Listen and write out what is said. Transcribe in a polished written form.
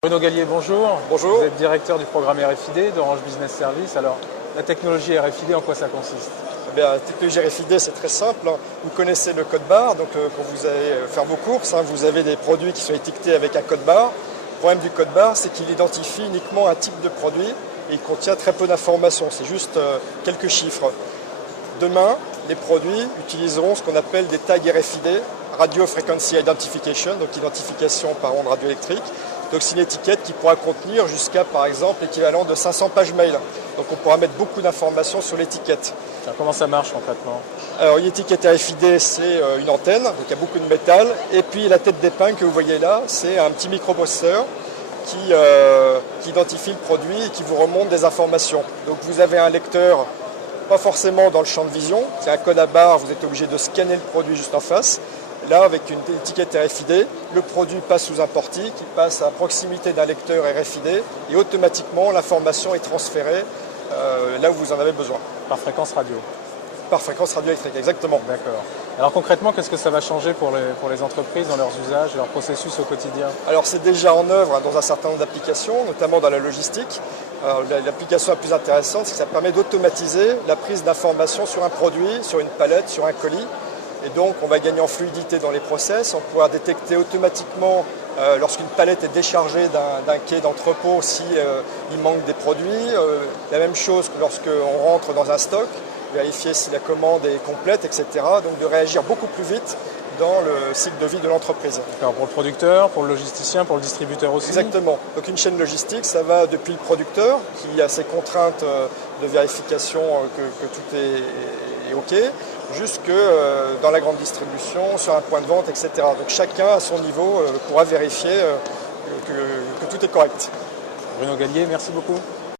Bruno Gallier, bonjour. Bonjour. Vous êtes directeur du programme RFID d'Orange Business Service. Alors, la technologie RFID, en quoi ça consiste? La technologie RFID, c'est très simple. Vous connaissez le code barre, donc quand vous allez faire vos courses, vous avez des produits qui sont étiquetés avec un code barre. Le problème du code barre, c'est qu'il identifie uniquement un type de produit et il contient très peu d'informations. C'est juste quelques chiffres. Demain, les produits utiliseront ce qu'on appelle des tags RFID, Radio Frequency Identification, donc identification par onde radioélectrique. Donc c'est une étiquette qui pourra contenir jusqu'à, par exemple, l'équivalent de 500 pages mail. Donc on pourra mettre beaucoup d'informations sur l'étiquette. Comment ça marche concrètement? Alors une étiquette RFID, c'est une antenne, donc il y a beaucoup de métal. Et puis la tête d'épingle que vous voyez là, c'est un petit microprocesseur qui identifie le produit et qui vous remonte des informations. Donc vous avez un lecteur, pas forcément dans le champ de vision, c'est un code à barre, vous êtes obligé de scanner le produit juste en face. Là, avec une étiquette RFID, le produit passe sous un portique, il passe à proximité d'un lecteur RFID et automatiquement l'information est transférée là où vous en avez besoin. Par fréquence radio? Par fréquence radioélectrique, exactement. D'accord. Alors concrètement, qu'est-ce que ça va changer pour les entreprises dans leurs usages et leurs processus au quotidien? Alors c'est déjà en œuvre dans un certain nombre d'applications, notamment dans la logistique. L'application la plus intéressante, c'est que ça permet d'automatiser la prise d'informations sur un produit, sur une palette, sur un colis. Et donc, on va gagner en fluidité dans les process. On pourra détecter automatiquement lorsqu'une palette est déchargée d'un quai d'entrepôt si il manque des produits. La même chose que lorsqu'on rentre dans un stock, vérifier si la commande est complète, etc. Donc, de réagir beaucoup plus vite dans le cycle de vie de l'entreprise. Alors pour le producteur, pour le logisticien, pour le distributeur aussi? Exactement. Donc une chaîne logistique, ça va depuis le producteur qui a ses contraintes de vérification que tout est OK, jusque dans la grande distribution, sur un point de vente, etc. Donc chacun à son niveau pourra vérifier que tout est correct. Bruno Gallier, merci beaucoup.